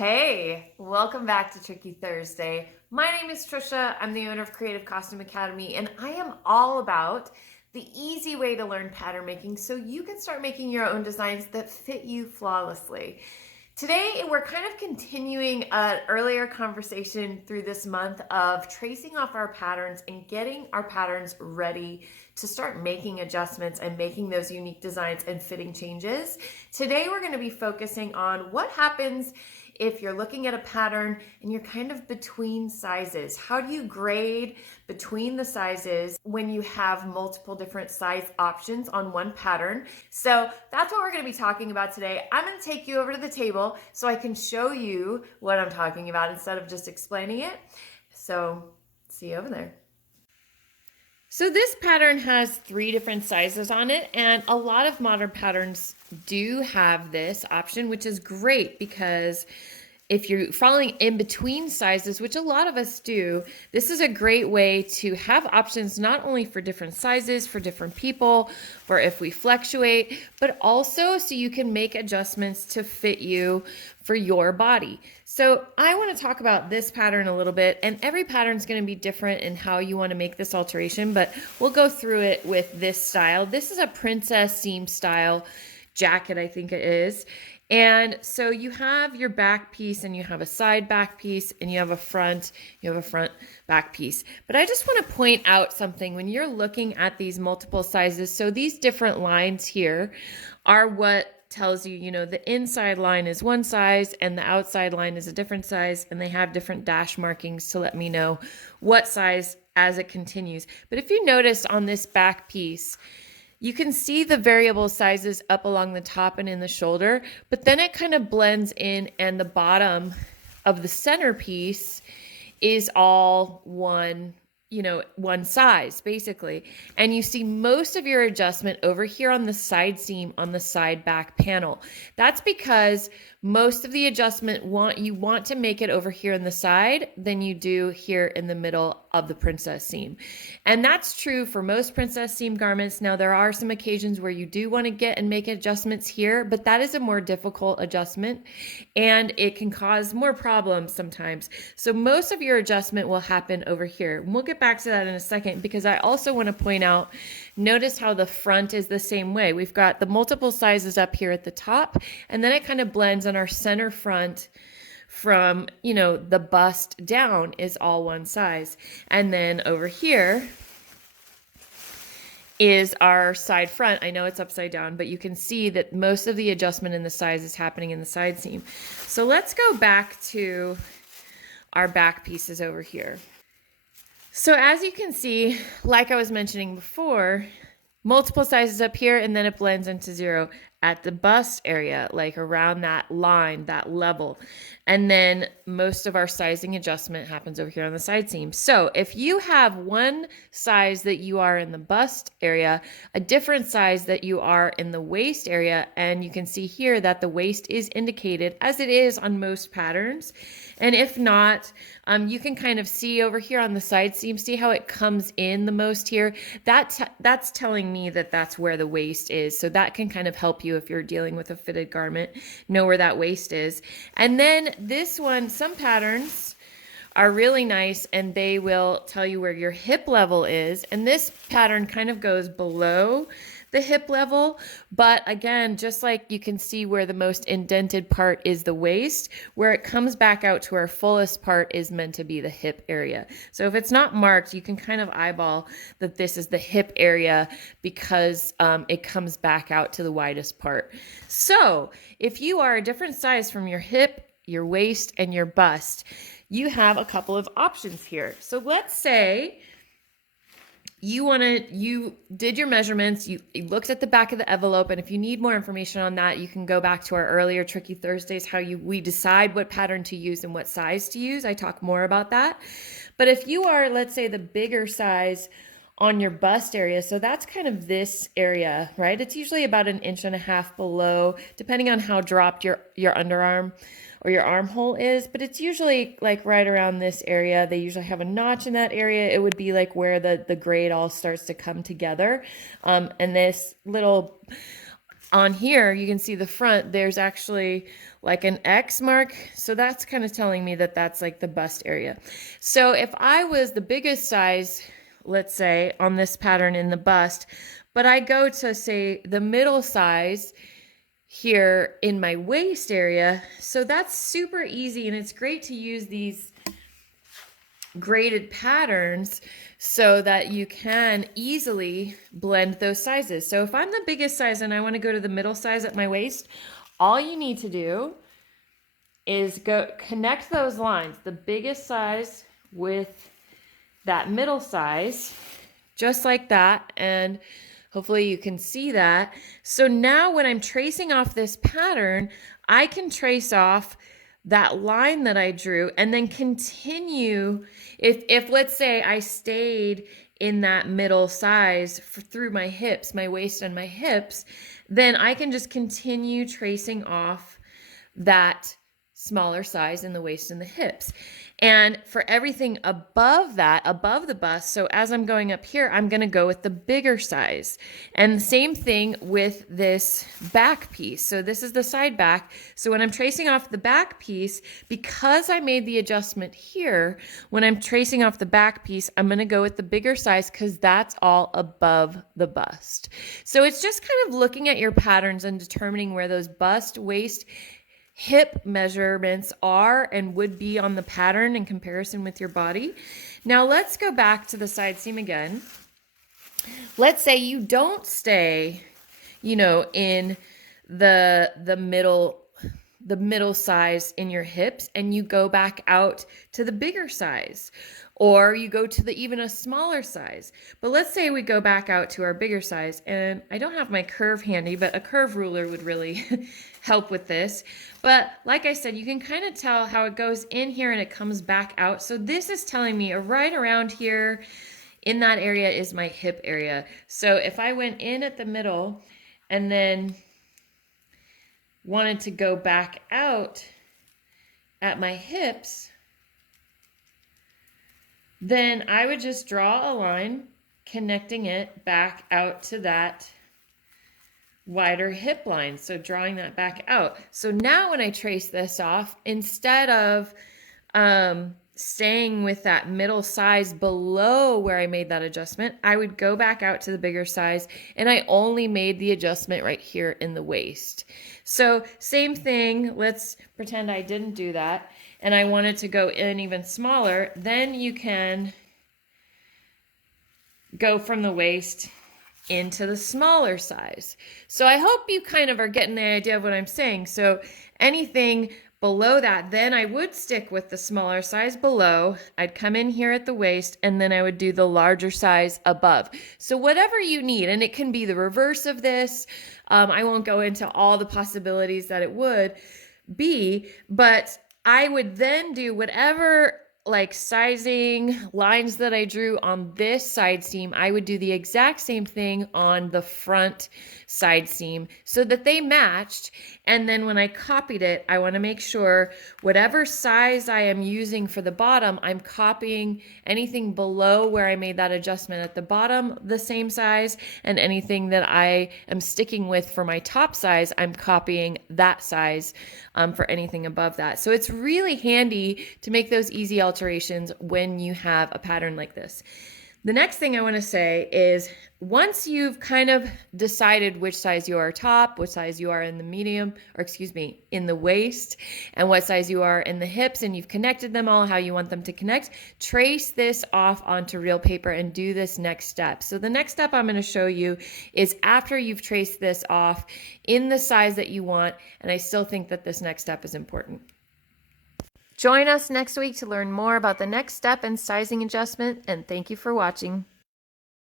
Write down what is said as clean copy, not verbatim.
Hey, welcome back to Tricky Thursday. My name is Trisha. I'm the owner of Creative Costume Academy, and I am all about the easy way to learn pattern making so you can start making your own designs that fit you flawlessly. Today, we're kind of continuing an earlier conversation through this month of tracing off our patterns and getting our patterns ready to start making adjustments and making those unique designs and fitting changes. Today, we're going to be focusing on what happens if you're looking at a pattern and you're kind of between sizes. How do you grade between the sizes when you have multiple different size options on one pattern? So that's what we're going to be talking about today. I'm going to take you over to the table so I can show you what I'm talking about instead of just explaining it. So see you over there. So this pattern has 3 different sizes on it, and a lot of modern patterns do have this option, which is great because if you're falling in between sizes, which a lot of us do, this is a great way to have options not only for different sizes, for different people, for if we fluctuate, but also so you can make adjustments to fit you for your body. So I want to talk about this pattern a little bit, and every pattern is going to be different in how you want to make this alteration, but we'll go through it with this style. This is a princess seam style jacket, I think it is. And so you have your back piece and you have a side back piece and you have a front back piece. But I just want to point out something when you're looking at these multiple sizes. So these different lines here are what tells you, the inside line is one size and the outside line is a different size, and they have different dash markings to let me know what size as it continues. But if you notice on this back piece, you can see the variable sizes up along the top and in the shoulder, but then it kind of blends in, and the bottom of the centerpiece is all one size basically. And you see most of your adjustment over here on the side seam on the side back panel. That's because most of the adjustment you want to make it over here in the side than you do here in the middle of the princess seam. And that's true for most princess seam garments. Now there are some occasions where you do want to get and make adjustments here, but that is a more difficult adjustment and it can cause more problems sometimes. So most of your adjustment will happen over here. And we'll get back to that in a second, because I also want to point out, notice how the front is the same way. We've got the multiple sizes up here at the top, and then it kind of blends on our center front from, the bust down is all one size. And then over here is our side front. I know it's upside down, but you can see that most of the adjustment in the size is happening in the side seam. So let's go back to our back pieces over here. So as you can see, like I was mentioning before, multiple sizes up here, and then it blends into 0 at the bust area, like around that line, that level. And then most of our sizing adjustment happens over here on the side seam. So if you have one size that you are in the bust area, a different size that you are in the waist area, and you can see here that the waist is indicated as it is on most patterns. And if not, you can kind of see over here on the side seam, see how it comes in the most here? That's telling me that that's where the waist is. So that can kind of help you if you're dealing with a fitted garment, know where that waist is. And then this one, some patterns are really nice and they will tell you where your hip level is. And this pattern kind of goes below the hip level, but again, just like you can see where the most indented part is the waist, where it comes back out to our fullest part is meant to be the hip area. So if it's not marked, you can kind of eyeball that this is the hip area because it comes back out to the widest part. So if you are a different size from your hip, your waist, and your bust, you have a couple of options here. So let's say you did your measurements, you looked at the back of the envelope, and if you need more information on that, you can go back to our earlier Tricky Thursdays, we decide what pattern to use and what size to use. I talk more about that. But if you are, let's say, the bigger size on your bust area, so that's kind of this area, right? It's usually about 1.5 inches below, depending on how dropped your underarm or your armhole is, but it's usually like right around this area. They usually have a notch in that area. It would be like where the grade all starts to come together. And this little, on here, you can see the front, there's actually like an X mark. So that's kind of telling me that that's like the bust area. So if I was the biggest size, let's say on this pattern in the bust, but I go to say the middle size here in my waist area, so that's super easy, and it's great to use these graded patterns so that you can easily blend those sizes. So if I'm the biggest size and I want to go to the middle size at my waist, all you need to do is go connect those lines, the biggest size with that middle size, just like that, and hopefully you can see that. So now when I'm tracing off this pattern, I can trace off that line that I drew and then continue. If let's say I stayed in that middle size through my hips, my waist and my hips, then I can just continue tracing off that smaller size in the waist and the hips. And for everything above that, above the bust, so as I'm going up here, I'm going to go with the bigger size. And the same thing with this back piece. So this is the side back. So when I'm tracing off the back piece, because I made the adjustment here, when I'm tracing off the back piece, I'm going to go with the bigger size because that's all above the bust. So it's just kind of looking at your patterns and determining where those bust, waist, hip measurements are and would be on the pattern in comparison with your body. Now let's go back to the side seam again. Let's say you don't stay, in the middle size in your hips, and you go back out to the bigger size, or you go to even a smaller size. But let's say we go back out to our bigger size, and I don't have my curve handy, but a curve ruler would really help with this. But like I said, you can kind of tell how it goes in here and it comes back out. So this is telling me right around here in that area is my hip area. So if I went in at the middle and then wanted to go back out at my hips, then I would just draw a line connecting it back out to that wider hip line. So drawing that back out. So now when I trace this off, instead of staying with that middle size below where I made that adjustment, I would go back out to the bigger size, and I only made the adjustment right here in the waist. So same thing, let's pretend I didn't do that and I wanted to go in even smaller. Then you can go from the waist into the smaller size. So I hope you kind of are getting the idea of what I'm saying. So anything below that, then I would stick with the smaller size below. I'd come in here at the waist, and then I would do the larger size above. So whatever you need, and it can be the reverse of this. I won't go into all the possibilities that it would be, but I would then do whatever like sizing lines that I drew on this side seam, I would do the exact same thing on the front side seam so that they matched. And then when I copied it, I want to make sure whatever size I am using for the bottom, I'm copying anything below where I made that adjustment at the bottom the same size, and anything that I am sticking with for my top size, I'm copying that size for anything above that. So it's really handy to make those easy alterations when you have a pattern like this. The next thing I want to say is once you've kind of decided which size you are top, what size you are in the medium, or excuse me, in the waist, and what size you are in the hips, and you've connected them all how you want them to connect, trace this off onto real paper and do this next step. So the next step I'm going to show you is after you've traced this off in the size that you want, and I still think that this next step is important. Join us next week to learn more about the next step in sizing adjustment, and thank you for watching.